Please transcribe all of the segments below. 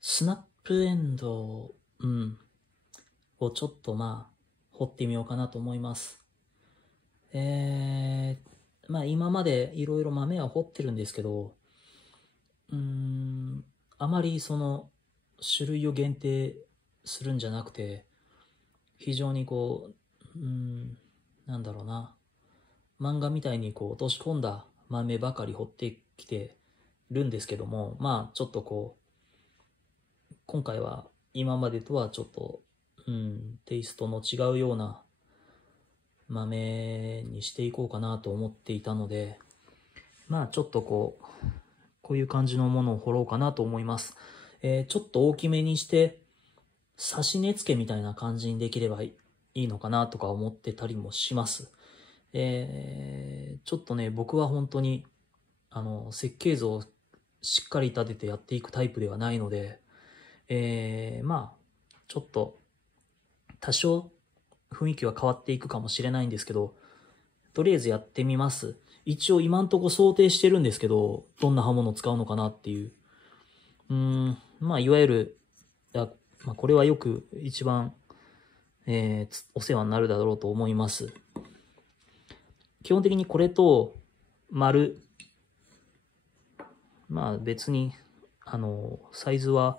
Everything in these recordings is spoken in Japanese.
スナップエンドウ、をちょっと掘ってみようかなと思います。今までいろいろ豆は掘ってるんですけど、あまりその種類を限定するんじゃなくて、非常になんだろうな、漫画みたいに落とし込んだ豆ばかり掘ってきてるんですけども、ちょっと今回は今までとはちょっと、テイストの違うような豆にしていこうかなと思っていたので、ちょっとこういう感じのものを掘ろうかなと思います。ちょっと大きめにして、刺し根付けみたいな感じにできればいいのかなとか思ってたりもします。ちょっとね、僕は本当に、設計図をしっかり立ててやっていくタイプではないので、ちょっと、多少雰囲気は変わっていくかもしれないんですけど、とりあえずやってみます。一応今んとこ想定してるんですけど、どんな刃物を使うのかなっていう。いわゆる、これはよく一番、お世話になるだろうと思います。基本的にこれと、丸。別に、サイズは、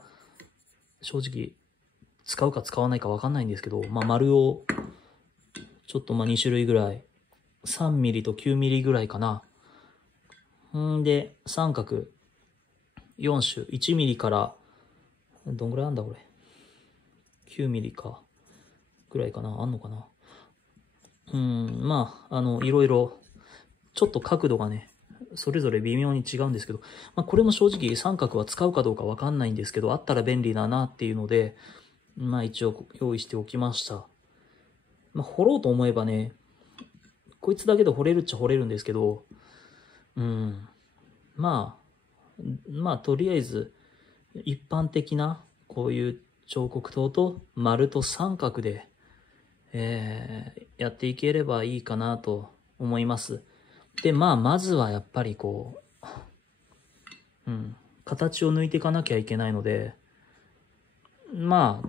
正直、使うか使わないかわかんないんですけど、丸を、ちょっと2種類ぐらい、3ミリと9ミリぐらいかな。で、三角、4種、1ミリから、どんぐらいあんだこれ。9ミリか。ぐらいかな。あんのかな。いろいろ、ちょっと角度がね、それぞれ微妙に違うんですけど、これも正直三角は使うかどうかわかんないんですけど、あったら便利だなっていうので、一応用意しておきました。掘ろうと思えばね、こいつだけで掘れるっちゃ掘れるんですけど、とりあえず、一般的な、こういう彫刻刀と丸と三角で、やっていければいいかなと思います。で、まずはやっぱり形を抜いていかなきゃいけないので、ノ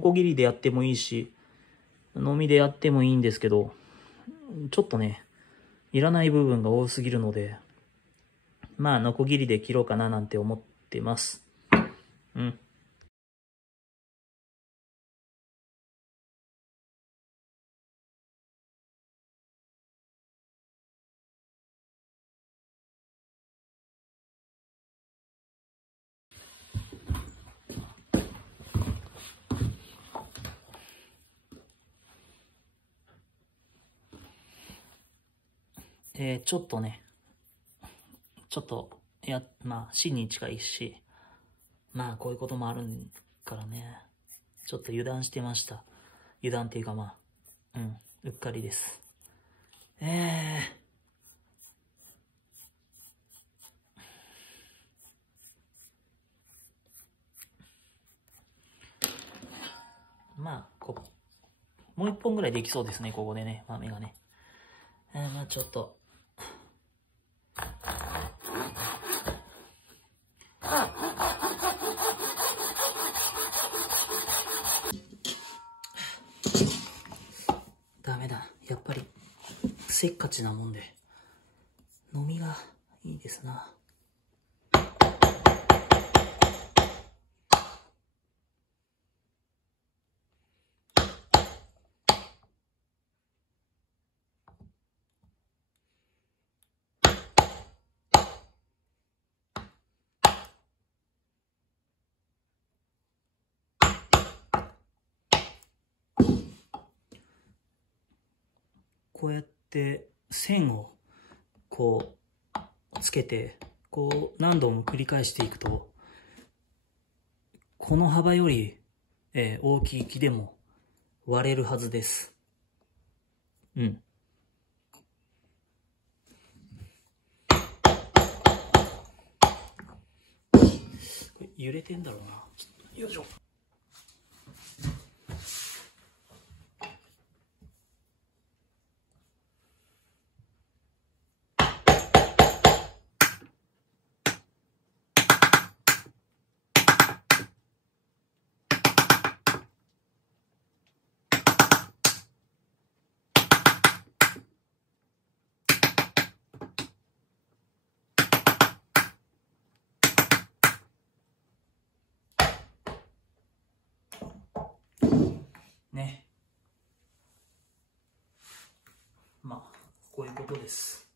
コギリでやってもいいし、のみでやってもいいんですけど、ちょっとね、いらない部分が多すぎるので、ノコギリで切ろうかななんて思ってます。ちょっとね、死に近いし、こういうこともあるからね、ちょっと油断してました。油断っていうかうっかりです。もう一本ぐらいできそうですね、ここでね、豆がね。ちょっと。ダメだ。やっぱり、せっかちなもんで。飲みがいいですな。こうやって線をつけて何度も繰り返していくと、この幅より、大きい木でも割れるはずです。これ揺れてんだろうな。よいしょ。音です。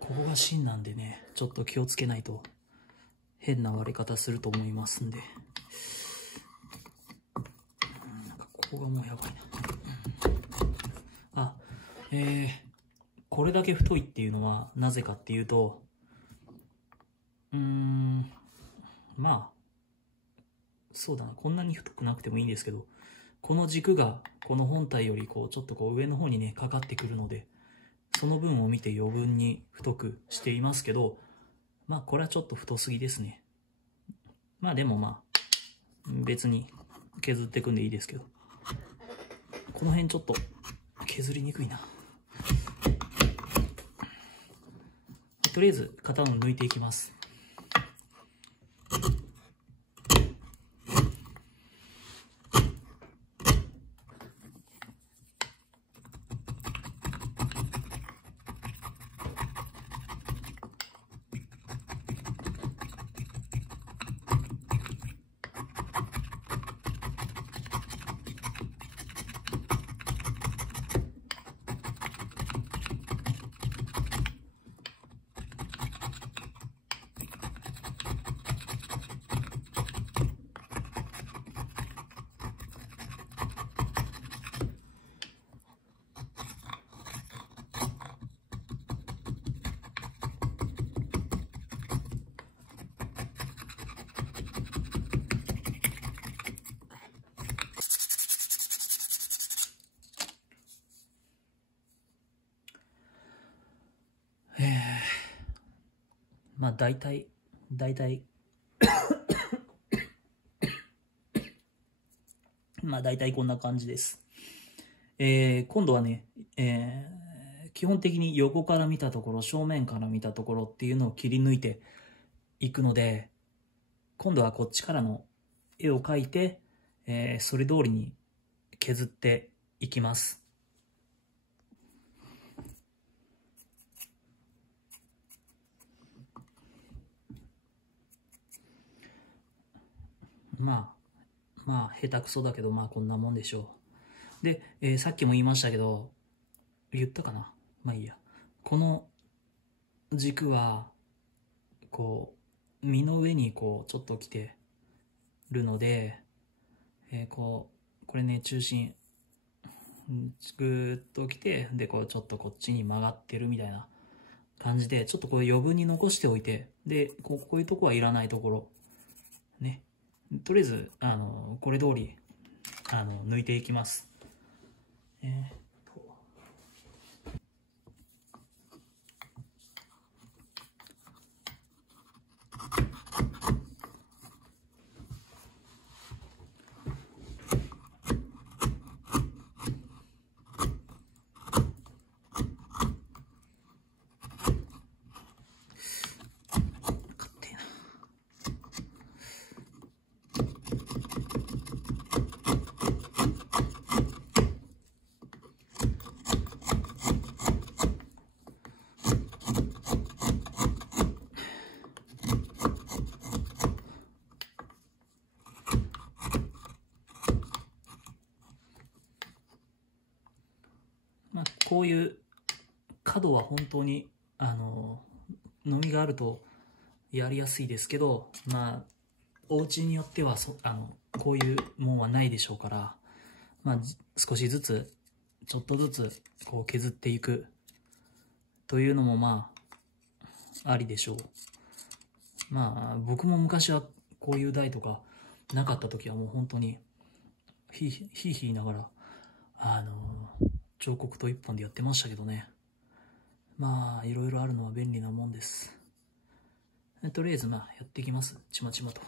ここが芯なんでね、ちょっと気をつけないと変な割れ方すると思いますんで。なんかここがもうやばいな。あ、これだけ太いっていうのはなぜかっていうと、まあ、そうだな、こんなに太くなくてもいいんですけど、この軸がこの本体よりこうちょっとこう上の方にね、かかってくるので、その分を見て余分に太くしていますけど、まあこれはちょっと太すぎですね。まあでもまあ、別に削っていくんでいいですけど、この辺ちょっと削りにくいな。とりあえず型を抜いていきます。まあ大体まあ大体こんな感じです。今度はね、基本的に横から見たところ、正面から見たところっていうのを切り抜いていくので、今度はこっちからの絵を描いて、それ通りに削っていきます。まあ下手くそだけど、まあこんなもんでしょう。で、さっきも言いましたけど、言ったかな、まあいいや。この軸はこう身の上にこうちょっと来てるので、これね、中心ぐーっと来て、でこうちょっとこっちに曲がってるみたいな感じで、ちょっとこれ余分に残しておいて、でこういうとこはいらないところね、とりあえずこれ通り抜いていきます。まあ、こういう角は本当にのみがあるとやりやすいですけど、まあお家によってはこういうもんはないでしょうから、まあ少しずつちょっとずつこう削っていくというのもまあありでしょう。まあ僕も昔はこういう台とかなかった時はもう本当にひいひい言いながら彫刻刀一本でやってましたけどね。まあいろいろあるのは便利なもんです。とりあえずまあやっていきます、ちまちまと。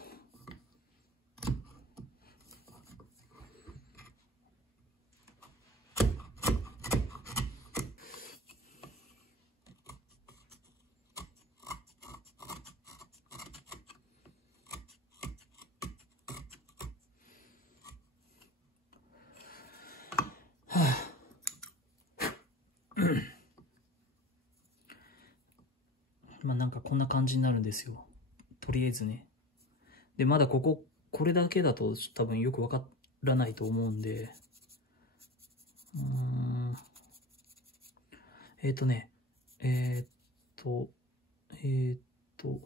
まあなんかこんな感じになるんですよ。とりあえずね。で、まだこれだけだと多分よくわからないと思うんで、ね、えーっと、えーっと、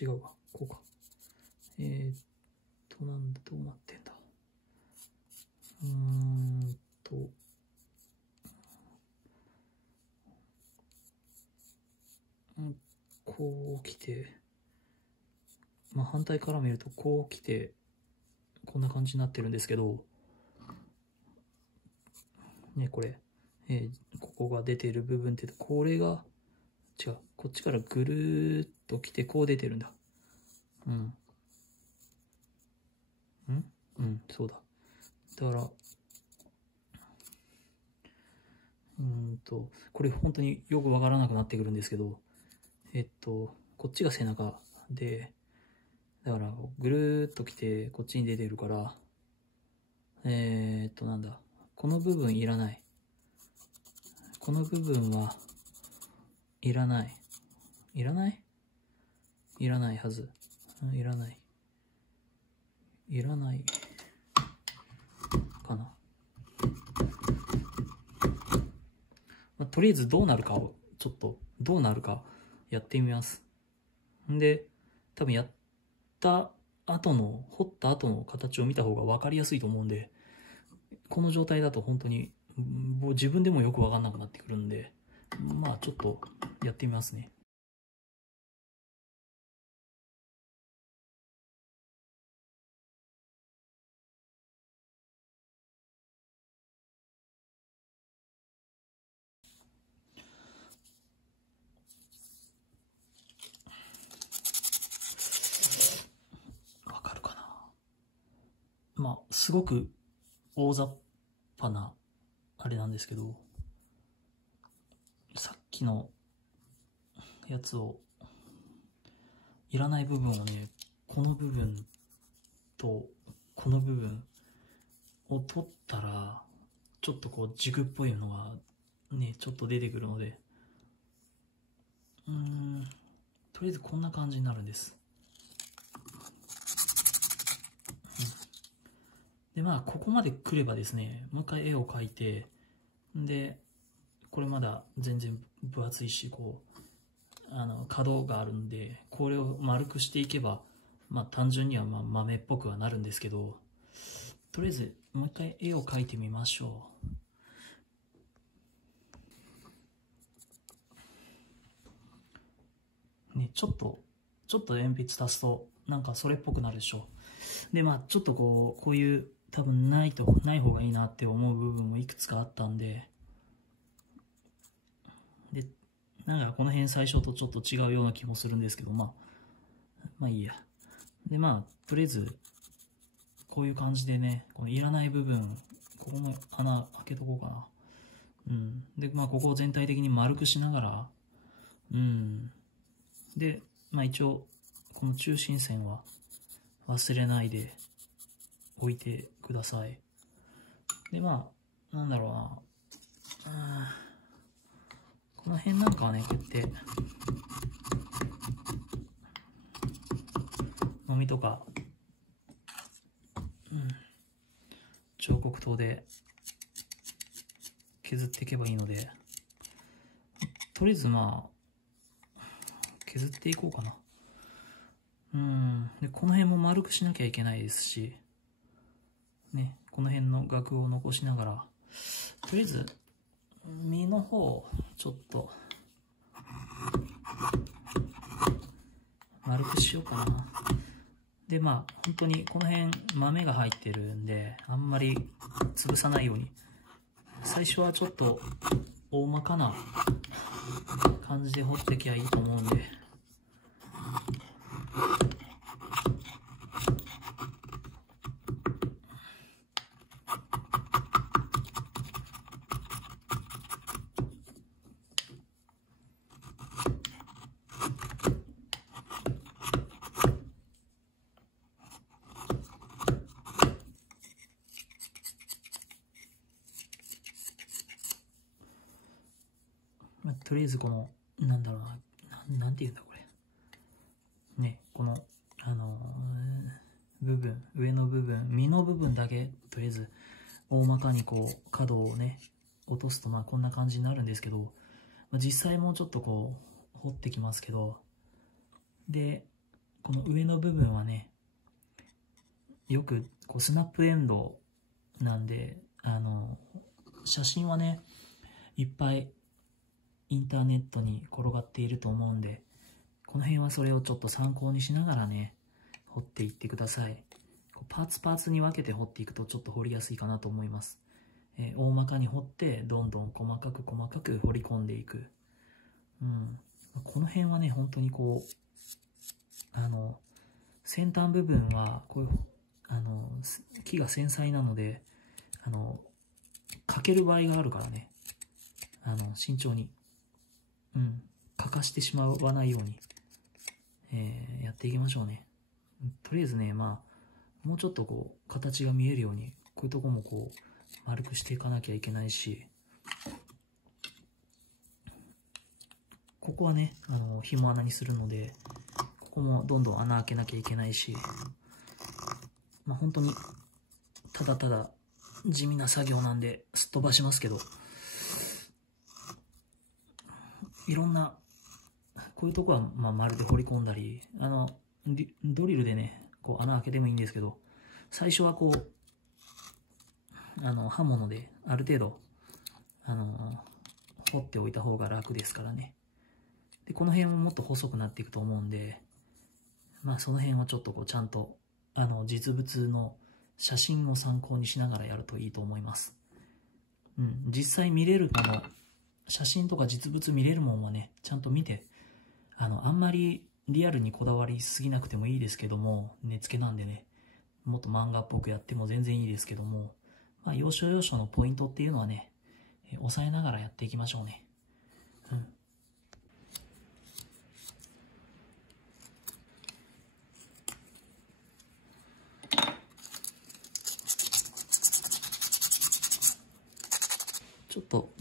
違うわ、こうか。なんだ、どうなってんだ。こう来て、まあ反対から見るとこう来て、こんな感じになってるんですけど、ね、これ、ここが出てる部分って、これが、違う、こっちからぐるーっと来て、こう出てるんだ。そうだ。だから、これ本当によくわからなくなってくるんですけど、こっちが背中で、だから、ぐるーっと来て、こっちに出てるから、なんだ。この部分いらない。この部分はいらない。いらないいらないはず。いらない。いらない。かな。まあ、とりあえずどうなるかを、ちょっと、どうなるかやってみます。んで、多分やった後の、掘った後の形を見た方が分かりやすいと思うんで、この状態だと本当に、もう自分でもよく分かんなくなってくるんで、まあちょっとやってみますね。わかるかな。まあすごく大雑把なあれなんですけど、さっきのやつを、いらない部分をね、この部分とこの部分を取ったら、ちょっとこう軸っぽいのがね、ちょっと出てくるので、とりあえずこんな感じになるんです。で、まあ、ここまで来ればですね、もう一回絵を描いて、で、これまだ全然分厚いし、こう、角があるんで、これを丸くしていけば、まあ単純にはまあ豆っぽくはなるんですけど、とりあえずもう一回絵を描いてみましょう。ね、ちょっと鉛筆足すと、なんかそれっぽくなるでしょう。で、まあちょっとこういう、多分ない方がいいなって思う部分もいくつかあったんで、で、なんかこの辺最初とちょっと違うような気もするんですけど、まあいいや。で、まあ、とりあえず、こういう感じでね、このいらない部分、ここも穴開けとこうかな。で、まあ、ここを全体的に丸くしながら、で、まあ一応、この中心線は忘れないで置いてください。で、まあ、なんだろうな。この辺なんかはね、こうやって、のみとか、彫刻刀で削っていけばいいので、とりあえずまあ、削っていこうかな。で、この辺も丸くしなきゃいけないですし、ね、この辺の額を残しながら、とりあえず、身の方、ちょっと、丸くしようかな。で、まあ、本当にこの辺豆が入ってるんで、あんまり潰さないように。最初はちょっと大まかな感じで彫ってきゃいいと思うんで。とりあえずこの、なんだろうな、なんて言うんだこれ。ね、この、部分、上の部分、身の部分だけ、とりあえず、大まかにこう、角をね、落とすと、まあこんな感じになるんですけど、まあ、実際もうちょっとこう、掘ってきますけど、で、この上の部分はね、よく、こう、スナップエンドなんで、写真はね、いっぱいインターネットに転がっていると思うんで、この辺はそれをちょっと参考にしながらね、掘っていってください。パーツパーツに分けて掘っていくとちょっと掘りやすいかなと思います。大まかに掘って、どんどん細かく細かく掘り込んでいく。うん。この辺はね、本当にこう、先端部分は、こういう、木が繊細なので、欠ける場合があるからね、慎重に、欠かしてしまわないように、やっていきましょうね。とりあえずね、まあ、もうちょっとこう、形が見えるように、こういうとこもこう、丸くしていかなきゃいけないし、ここはね、紐穴にするので、ここもどんどん穴開けなきゃいけないし、まあ本当に、ただただ地味な作業なんで、すっ飛ばしますけど、いろんな、こういうとこはまあ丸で掘り込んだり、ドリルでね、こう穴開けてもいいんですけど、最初はこう、刃物である程度、掘っておいた方が楽ですからね。で、この辺ももっと細くなっていくと思うんで、まあその辺をちょっとこうちゃんと、実物の写真を参考にしながらやるといいと思います。実際見れるもの、写真とか実物見れるものはね、ちゃんと見て、あんまりリアルにこだわりすぎなくてもいいですけども、根付けなんでね、もっと漫画っぽくやっても全然いいですけども、まあ要所要所のポイントっていうのはね、押さえながらやっていきましょうね。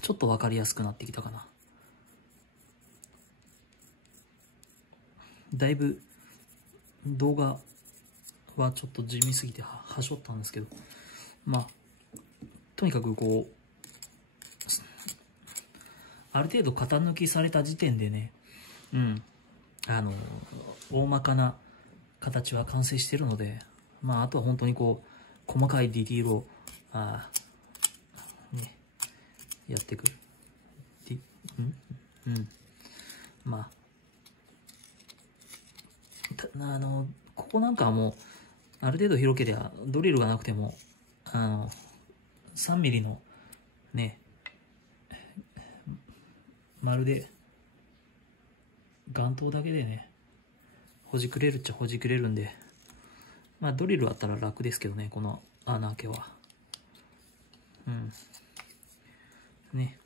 ちょっとわかりやすくなってきたかな。だいぶ動画はちょっと地味すぎてはしょったんですけど、まあ、とにかくこう、ある程度型抜きされた時点でね、大まかな形は完成してるので、まあ、あとは本当にこう、細かいディティールを、ね、やっていく。まあ、ここなんかはもう、ある程度広ければ、ドリルがなくても、3ミリの、ね、まるで、眼灯だけでね、ほじくれるっちゃほじくれるんで、まあドリルあったら楽ですけどね、この穴開けは。ね。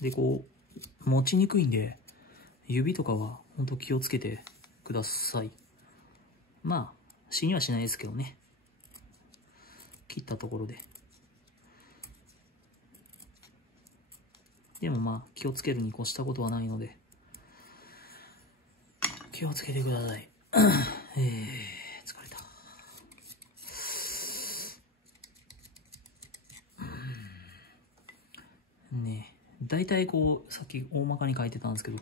で、こう、持ちにくいんで、指とかはほんと気をつけてください。まあ、死にはしないですけどね。切ったところで。でもまあ、気をつけるに越したことはないので、気をつけてください。疲れた。ねえ、大体こう、さっき大まかに書いてたんですけど、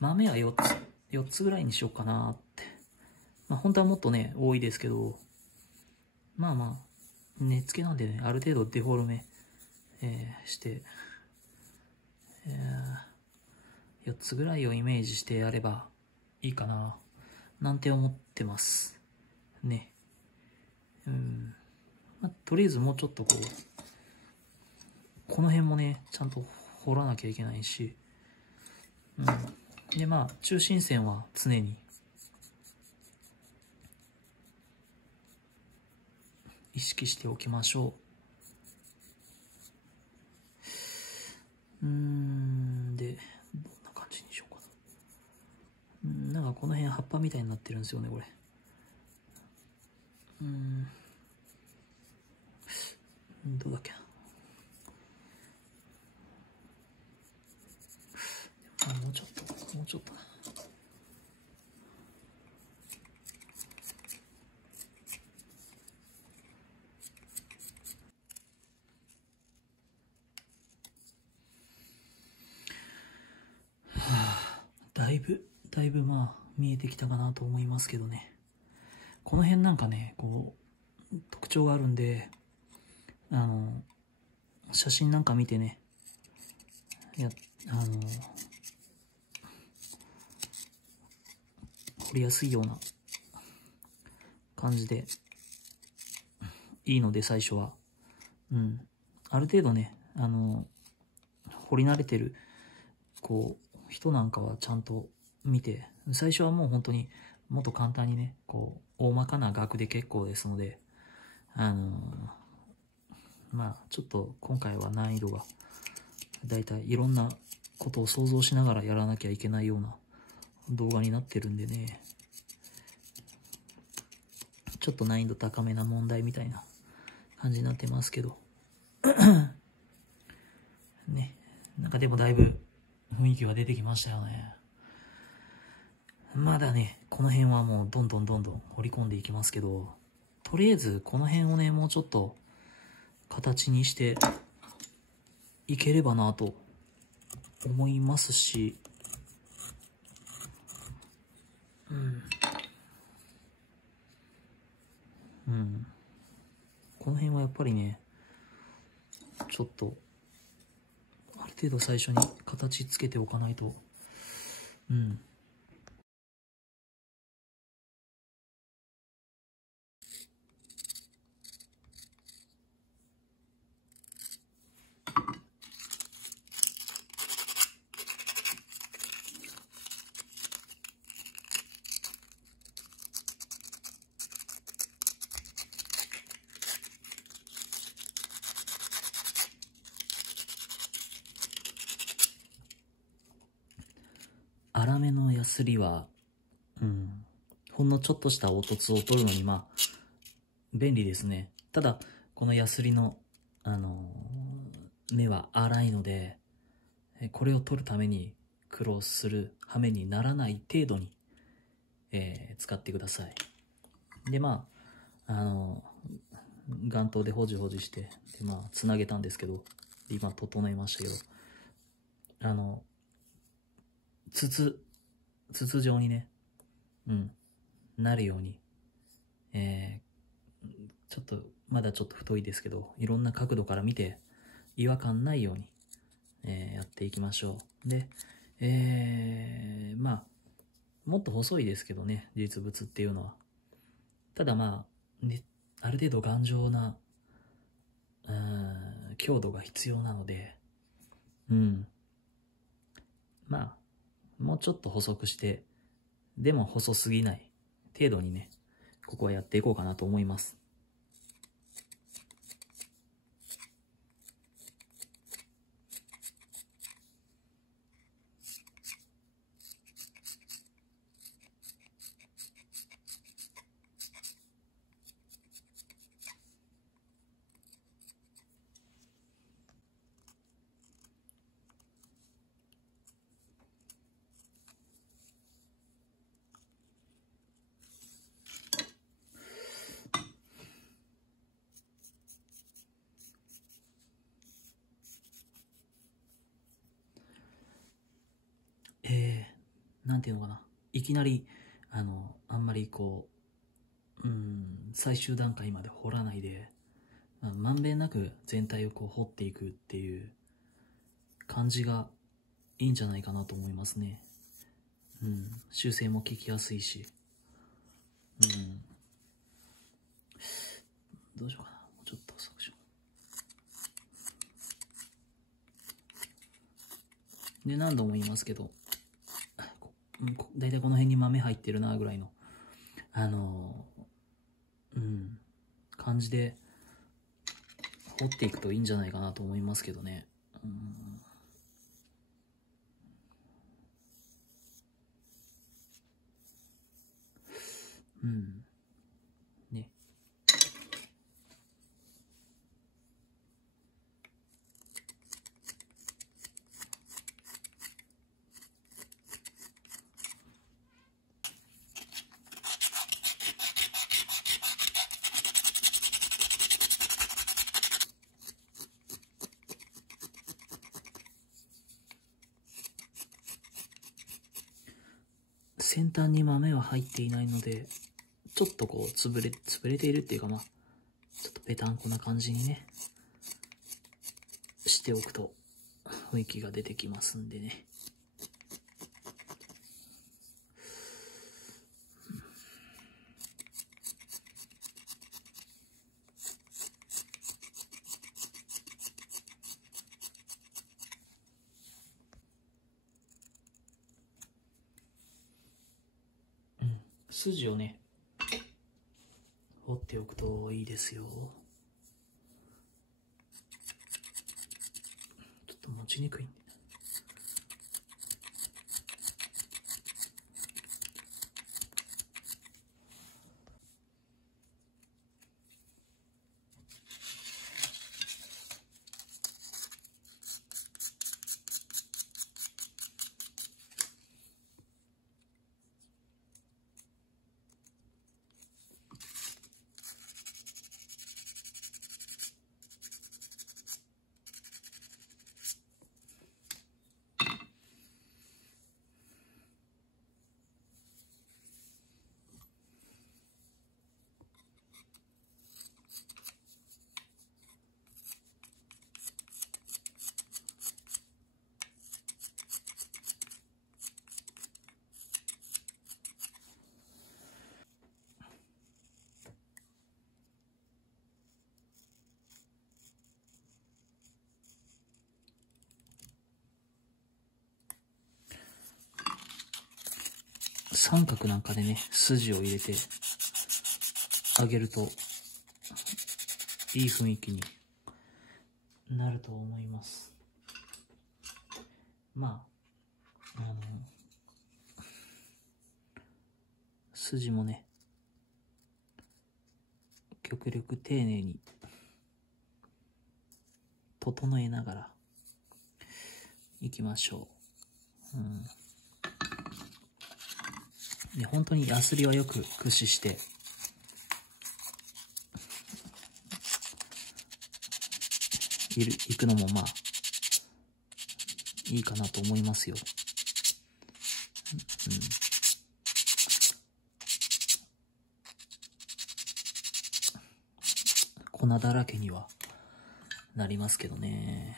豆は4つぐらいにしようかなって。まあ本当はもっとね、多いですけど、まあまあ、根付けなんでね、ある程度デフォルメ、して、4つぐらいをイメージしてやればいいかな、なんて思ってます。ね。まあ、とりあえずもうちょっとこう、この辺もね、ちゃんと掘らなきゃいけないし、で、まあ、中心線は常に、意識しておきましょう。で、どんな感じにしようかな。なんかこの辺葉っぱみたいになってるんですよね、これ。どうだっけな。もうちょっと、もうちょっとな。だいぶまあ見えてきたかなと思いますけどね。この辺なんかね、こう、特徴があるんで、写真なんか見てね、掘りやすいような感じでいいので、最初は。ある程度ね、掘り慣れてる、こう、人なんかはちゃんと見て、最初はもう本当にもっと簡単にね、こう、大まかな額で結構ですので、まあ、ちょっと今回は難易度が、だいたいいろんなことを想像しながらやらなきゃいけないような動画になってるんでね、ちょっと難易度高めな問題みたいな感じになってますけど。ね。なんかでもだいぶ雰囲気が出てきましたよね。まだね、この辺はもうどんどん掘り込んでいきますけど、とりあえずこの辺をね、もうちょっと形にしていければなと思いますし、この辺はやっぱりね、ちょっと、ある程度最初に形つけておかないと、粗めのヤスリは、ほんのちょっとした凹凸を取るのに、まあ、便利ですね。ただ、このヤスリの、目は粗いので、これを取るために苦労する羽目にならない程度に、使ってください。で、まあ、眼頭でほじほじして、で、まあ、つなげたんですけど、今、整えましたけど、筒状にね、なるように、ちょっと、まだちょっと太いですけど、いろんな角度から見て、違和感ないように、やっていきましょう。で、まあ、もっと細いですけどね、実物っていうのは。ただまあ、ね、ある程度頑丈な、強度が必要なので、まあ、もうちょっと細くして、でも細すぎない程度にね、ここはやっていこうかなと思います。なんていうのかな。いきなり、あんまりこう、最終段階まで掘らないで、まんべんなく全体をこう掘っていくっていう感じがいいんじゃないかなと思いますね。修正も効きやすいし。どうしようかな。もうちょっと遅くしよう。で、何度も言いますけど、だいたいこの辺に豆入ってるなぐらいの、感じで掘っていくといいんじゃないかなと思いますけどね。ね。先端に豆は入っていないので、ちょっとこう潰れているっていうか、まあちょっとぺたんこな感じにねしておくと雰囲気が出てきますんでね。筋をね折っておくといいですよ。ちょっと持ちにくいんで。三角なんかでね、筋を入れてあげるといい雰囲気になると思います。まあ、筋もね、極力丁寧に整えながらいきましょう。ね、本当にヤスリはよく駆使していくのもまあいいかなと思いますよ。粉だらけにはなりますけどね。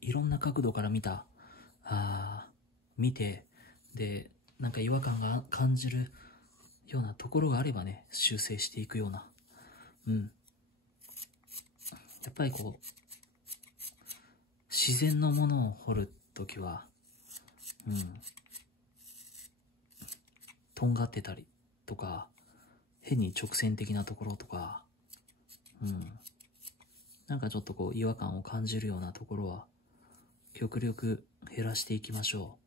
いろんな角度から見て、で、なんか違和感が感じるようなところがあればね、修正していくような。やっぱりこう、自然のものを彫るときは、とんがってたりとか、変に直線的なところとか、なんかちょっとこう違和感を感じるようなところは、極力減らしていきましょ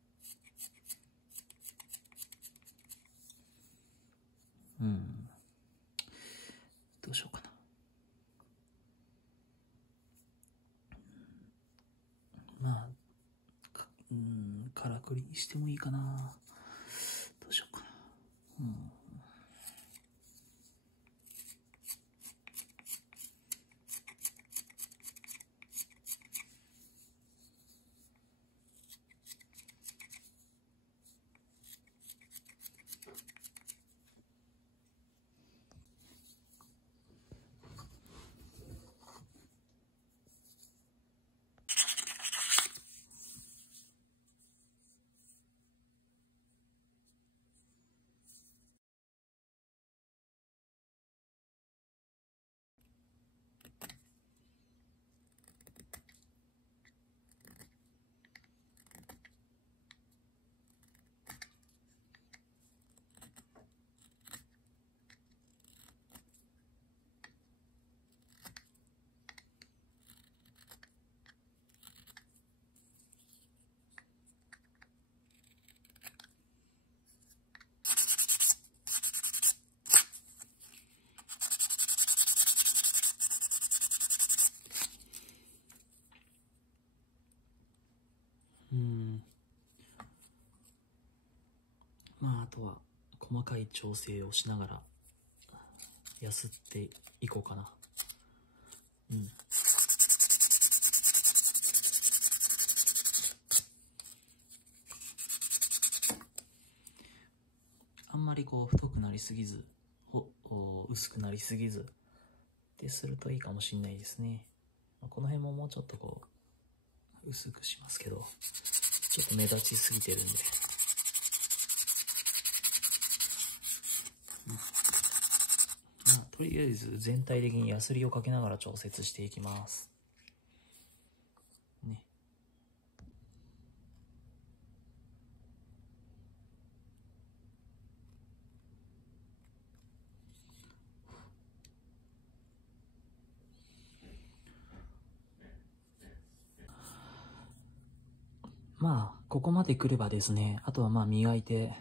う。どうしようかな。まあ、からくりにしてもいいかな。どうしようかな。まあ、あとは細かい調整をしながら、やすっていこうかな。うん。あんまりこう太くなりすぎず、薄くなりすぎずってするといいかもしれないですね。この辺ももうちょっとこう薄くしますけど、ちょっと目立ちすぎてるんで。まあ、とりあえず全体的にヤスリをかけながら調節していきます。ね。まあ、ここまで来ればですね、あとはまあ磨いて、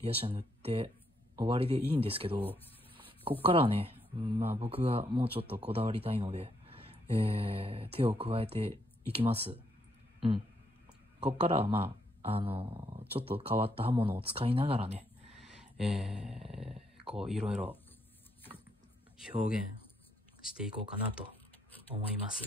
ヤシャ塗って終わりでいいんですけど、ここからはね、まあ僕がもうちょっとこだわりたいので、手を加えていきます。うん。ここからはまあ、ちょっと変わった刃物を使いながらね、こういろいろ表現していこうかなと思います。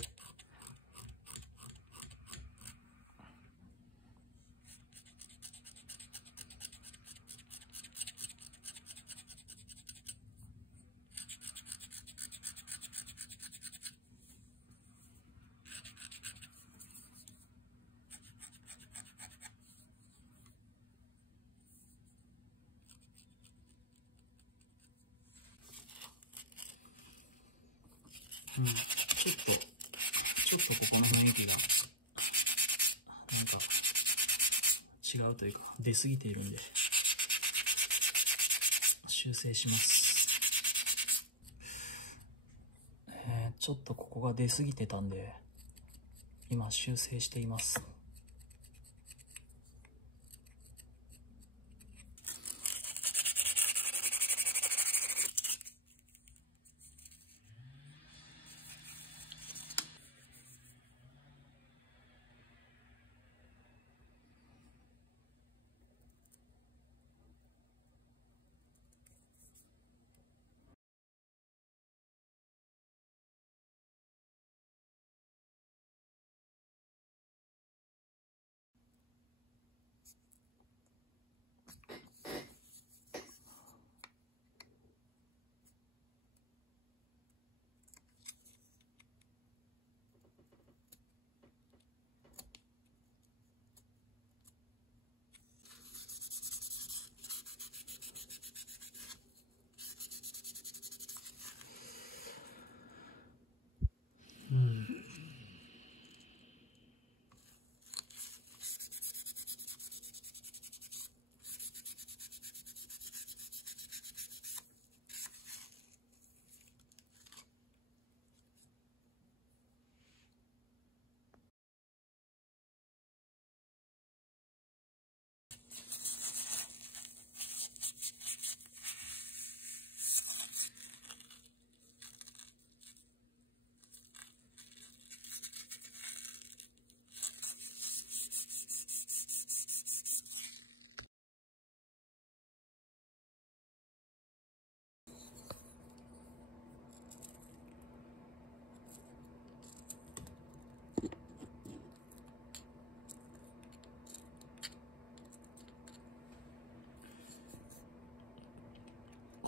うん、ちょっとここの雰囲気が、なんか、違うというか、出過ぎているんで、修正します。ちょっとここが出過ぎてたんで、今修正しています。うん。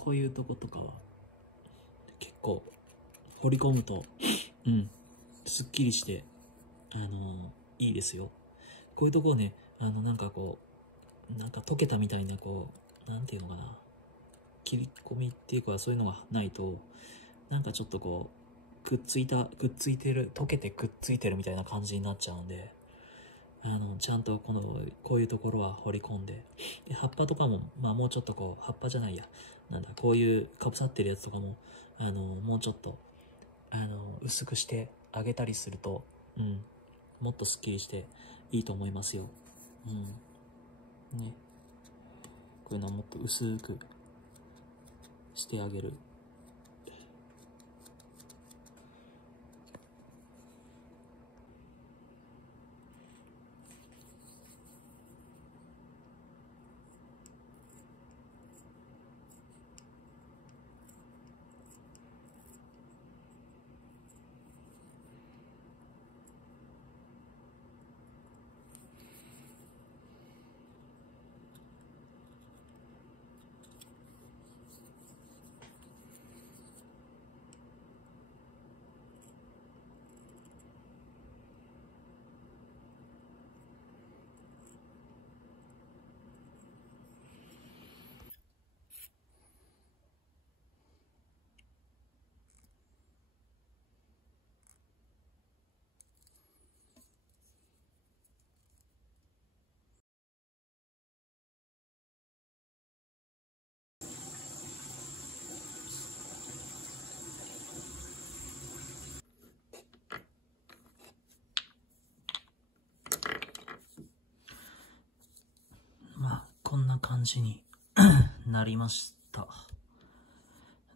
こういうとことかは、結構、掘り込むと、うん、すっきりして、いいですよ。こういうとこをね、なんかこう、なんか溶けたみたいな、こう、なんていうのかな、切り込みっていうか、そういうのがないと、なんかちょっとこう、くっついてる、溶けてくっついてるみたいな感じになっちゃうんで、ちゃんとこういうところは掘り込んで、で、葉っぱとかも、まあもうちょっとこう、葉っぱじゃないや、なんだ、こういうかぶさってるやつとかも、もうちょっと、薄くしてあげたりすると、うん、もっとスッキリしていいと思いますよ。うん。ね。こういうのをもっと薄くしてあげる。感じになりました。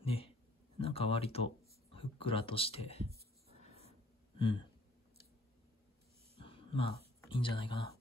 ね、なんか割とふっくらとして、まあ、いいんじゃないかな。